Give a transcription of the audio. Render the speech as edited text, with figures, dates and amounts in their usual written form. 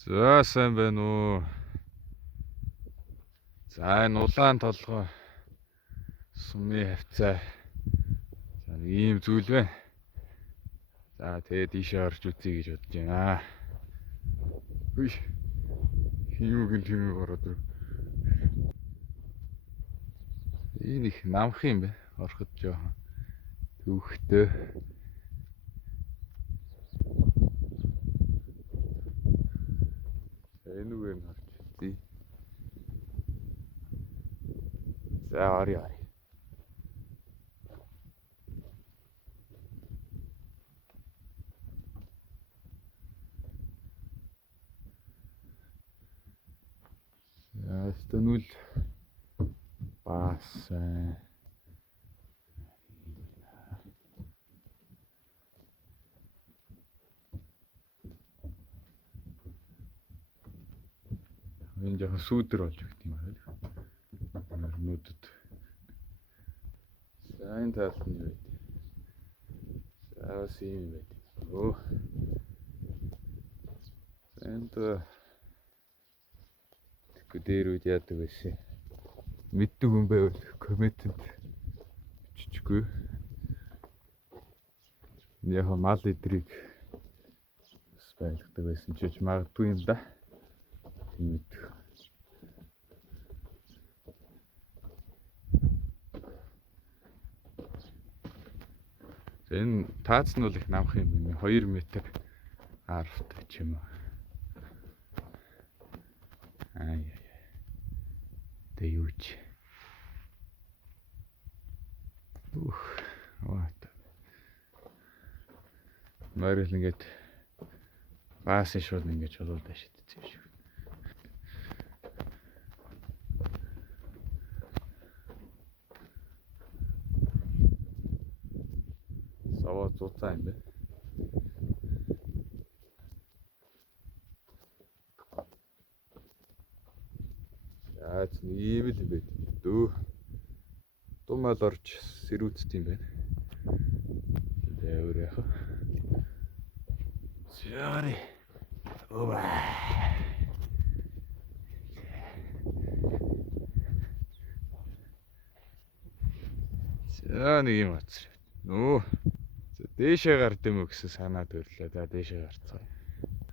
За сайн байна уу? За энэ улаан толгой сумын хавцаа. За нэг ийм зүйл байна. За тэгээд ийшээ орж үзье гэж бодож байна. Хүй. Хиймэг ороод ирв. Энэ их намх юм бэ? Ороход жоохон төвхтэй. Энэ үгээр нь орж үзье. За орё. За стэнүүл бас энэ жоохон сүүдэр болж өгт юм байна. Нүдэд. За энэ талд нь байд. За бас юм байд. Өө. Энд дээр үд яадаг байсан. Мэддэг хүн байвал комментэнд биччихгүй. Яг мал идрийг байлгадаг байсан ч гэж магадгүй юм да. Тийм. Энэ таац нь бол их намх юм байна. 2 м арвтай ч юм уу. Ай. Тэ юуч. Вот. Морил ингээд баас шууд ингэж болоод шидчихсэн юм шиг. Саваа зуцаа юм бэ. Яаж ийм л юм бэ дөө. Думал орж сэрүүцт юм байна. Дэвэр яах вэ? Sorry. Ова. За нэг юм атсан. Нөө. Дээшээ гард юм уу гэсэн санаа төрлөө. За дээшээ гарцгаая.